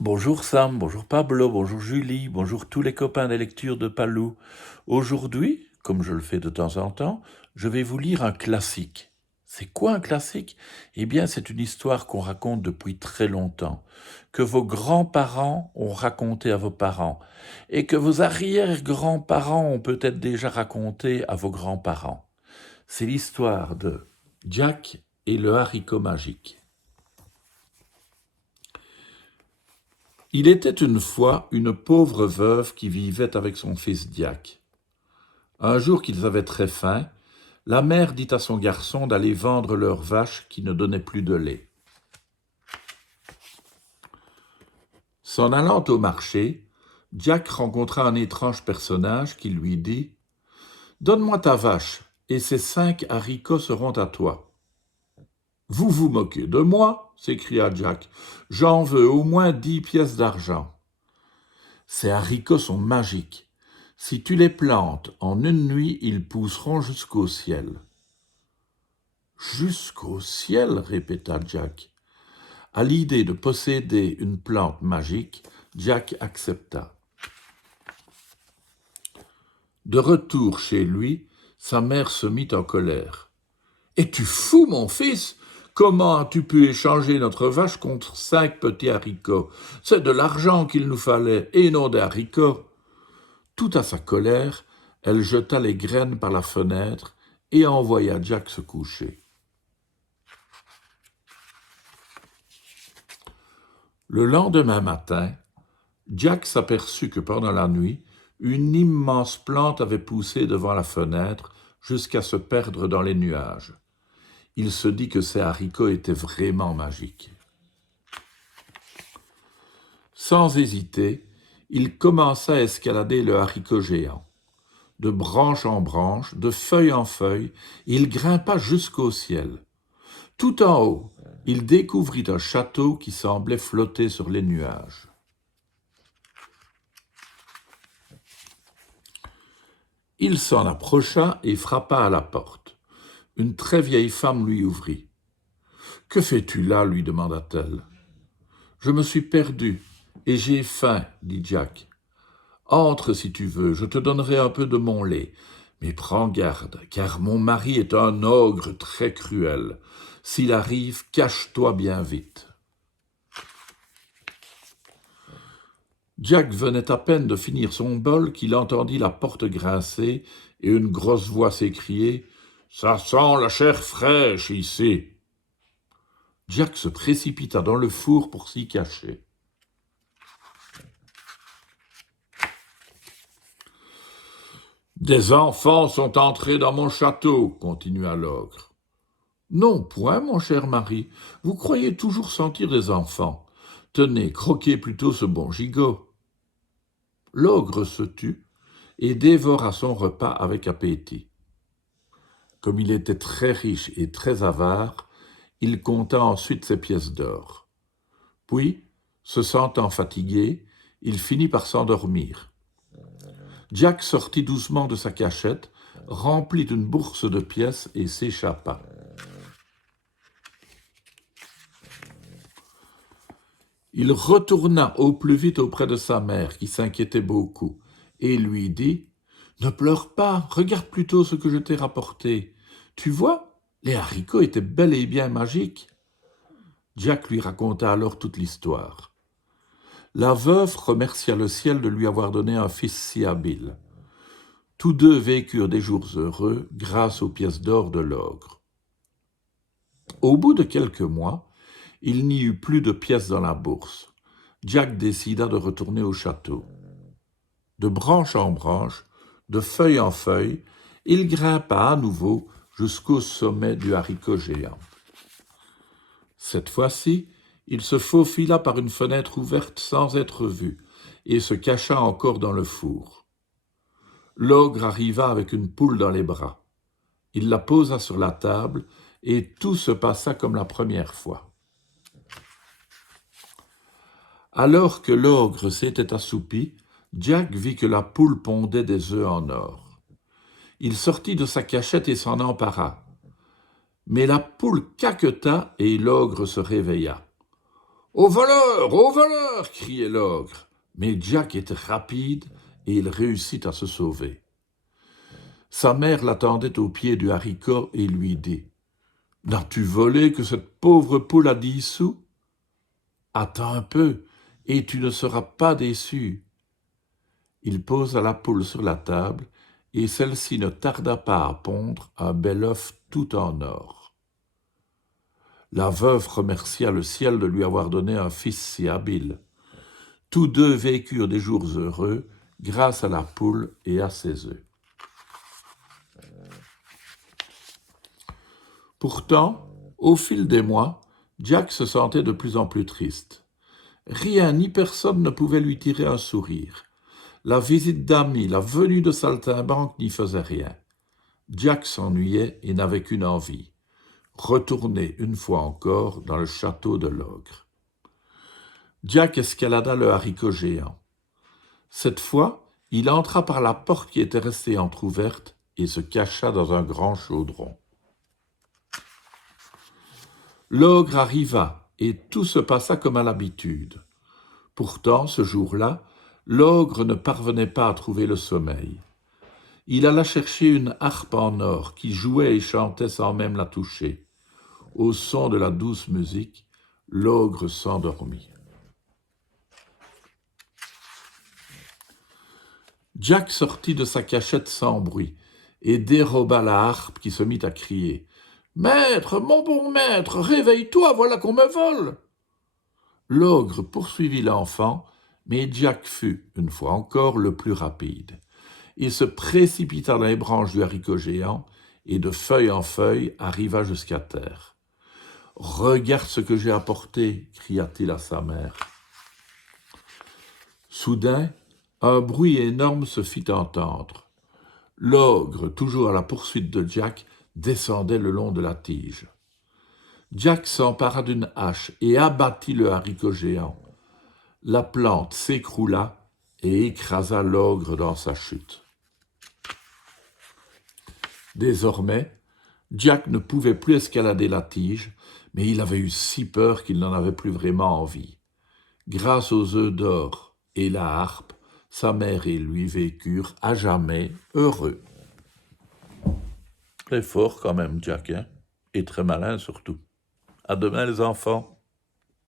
Bonjour Sam, bonjour Pablo, bonjour Julie, bonjour tous les copains des lectures de Palou. Aujourd'hui, comme je le fais de temps en temps, je vais vous lire un classique. C'est quoi un classique? Eh bien, c'est une histoire qu'on raconte depuis très longtemps, que vos grands-parents ont raconté à vos parents, et que vos arrière-grands-parents ont peut-être déjà raconté à vos grands-parents. C'est l'histoire de Jack et le haricot magique. Il était une fois une pauvre veuve qui vivait avec son fils Jack. Un jour qu'ils avaient très faim, la mère dit à son garçon d'aller vendre leurs vaches qui ne donnaient plus de lait. S'en allant au marché, Jack rencontra un étrange personnage qui lui dit « Donne-moi ta vache, et ces 5 haricots seront à toi. » « Vous vous moquez de moi ?» s'écria Jack. « J'en veux au moins 10 pièces d'argent. » « Ces haricots sont magiques. Si tu les plantes en une nuit, ils pousseront jusqu'au ciel. » « Jusqu'au ciel ?» répéta Jack. À l'idée de posséder une plante magique, Jack accepta. De retour chez lui, sa mère se mit en colère. « Es-tu fou, mon fils? Comment as-tu pu échanger notre vache contre 5 petits haricots? C'est de l'argent qu'il nous fallait, et non des haricots. » Tout à sa colère, elle jeta les graines par la fenêtre et envoya Jack se coucher. Le lendemain matin, Jack s'aperçut que pendant la nuit, une immense plante avait poussé devant la fenêtre jusqu'à se perdre dans les nuages. Il se dit que ces haricots étaient vraiment magiques. Sans hésiter, il commença à escalader le haricot géant. De branche en branche, de feuille en feuille, il grimpa jusqu'au ciel. Tout en haut, il découvrit un château qui semblait flotter sur les nuages. Il s'en approcha et frappa à la porte. Une très vieille femme lui ouvrit. « Que fais-tu là ?» lui demanda-t-elle. « Je me suis perdu et j'ai faim, » dit Jack. « Entre si tu veux, je te donnerai un peu de mon lait. Mais prends garde, car mon mari est un ogre très cruel. S'il arrive, cache-toi bien vite. » Jack venait à peine de finir son bol qu'il entendit la porte grincer et une grosse voix s'écrier « Ça sent la chair fraîche ici !» Jack se précipita dans le four pour s'y cacher. « Des enfants sont entrés dans mon château, » continua l'ogre. « Non, point, mon cher mari, vous croyez toujours sentir des enfants. Tenez, croquez plutôt ce bon gigot. » L'ogre se tut et dévora son repas avec appétit. Comme il était très riche et très avare, il compta ensuite ses pièces d'or. Puis, se sentant fatigué, il finit par s'endormir. Jack sortit doucement de sa cachette, remplit une bourse de pièces et s'échappa. Il retourna au plus vite auprès de sa mère, qui s'inquiétait beaucoup, et lui dit « Ne pleure pas, regarde plutôt ce que je t'ai rapporté. Tu vois, les haricots étaient bel et bien magiques. » Jack lui raconta alors toute l'histoire. La veuve remercia le ciel de lui avoir donné un fils si habile. Tous deux vécurent des jours heureux grâce aux pièces d'or de l'ogre. Au bout de quelques mois, il n'y eut plus de pièces dans la bourse. Jack décida de retourner au château. De branche en branche, de feuille en feuille, il grimpa à nouveau jusqu'au sommet du haricot géant. Cette fois-ci, il se faufila par une fenêtre ouverte sans être vu et se cacha encore dans le four. L'ogre arriva avec une poule dans les bras. Il la posa sur la table et tout se passa comme la première fois. Alors que l'ogre s'était assoupi, Jack vit que la poule pondait des œufs en or. Il sortit de sa cachette et s'en empara. Mais la poule caqueta et l'ogre se réveilla. Au voleur, au voleur criait l'ogre. Mais Jack était rapide et il réussit à se sauver. Sa mère l'attendait au pied du haricot et lui dit « N'as-tu volé que cette pauvre poule à 10 sous ? Attends un peu, et tu ne seras pas déçu. » Il posa la poule sur la table, et celle-ci ne tarda pas à pondre un bel œuf tout en or. La veuve remercia le ciel de lui avoir donné un fils si habile. Tous deux vécurent des jours heureux grâce à la poule et à ses œufs. Pourtant, au fil des mois, Jack se sentait de plus en plus triste. Rien ni personne ne pouvait lui tirer un sourire. La visite d'amis, la venue de saltimbanques n'y faisaient rien. Jack s'ennuyait et n'avait qu'une envie, retourner une fois encore dans le château de l'ogre. Jack escalada le haricot géant. Cette fois, il entra par la porte qui était restée entr'ouverte et se cacha dans un grand chaudron. L'ogre arriva et tout se passa comme à l'habitude. Pourtant, ce jour-là, l'ogre ne parvenait pas à trouver le sommeil. Il alla chercher une harpe en or qui jouait et chantait sans même la toucher. Au son de la douce musique, l'ogre s'endormit. Jack sortit de sa cachette sans bruit et déroba la harpe qui se mit à crier « Maître, mon bon maître, réveille-toi, voilà qu'on me vole !» L'ogre poursuivit l'enfant, mais Jack fut, une fois encore, le plus rapide. Il se précipita dans les branches du haricot géant et de feuille en feuille arriva jusqu'à terre. « Regarde ce que j'ai apporté !» cria-t-il à sa mère. Soudain, un bruit énorme se fit entendre. L'ogre, toujours à la poursuite de Jack, descendait le long de la tige. Jack s'empara d'une hache et abattit le haricot géant. La plante s'écroula et écrasa l'ogre dans sa chute. Désormais, Jack ne pouvait plus escalader la tige, mais il avait eu si peur qu'il n'en avait plus vraiment envie. Grâce aux œufs d'or et la harpe, sa mère et lui vécurent à jamais heureux. Très fort quand même, Jack, hein, et très malin surtout. À demain les enfants.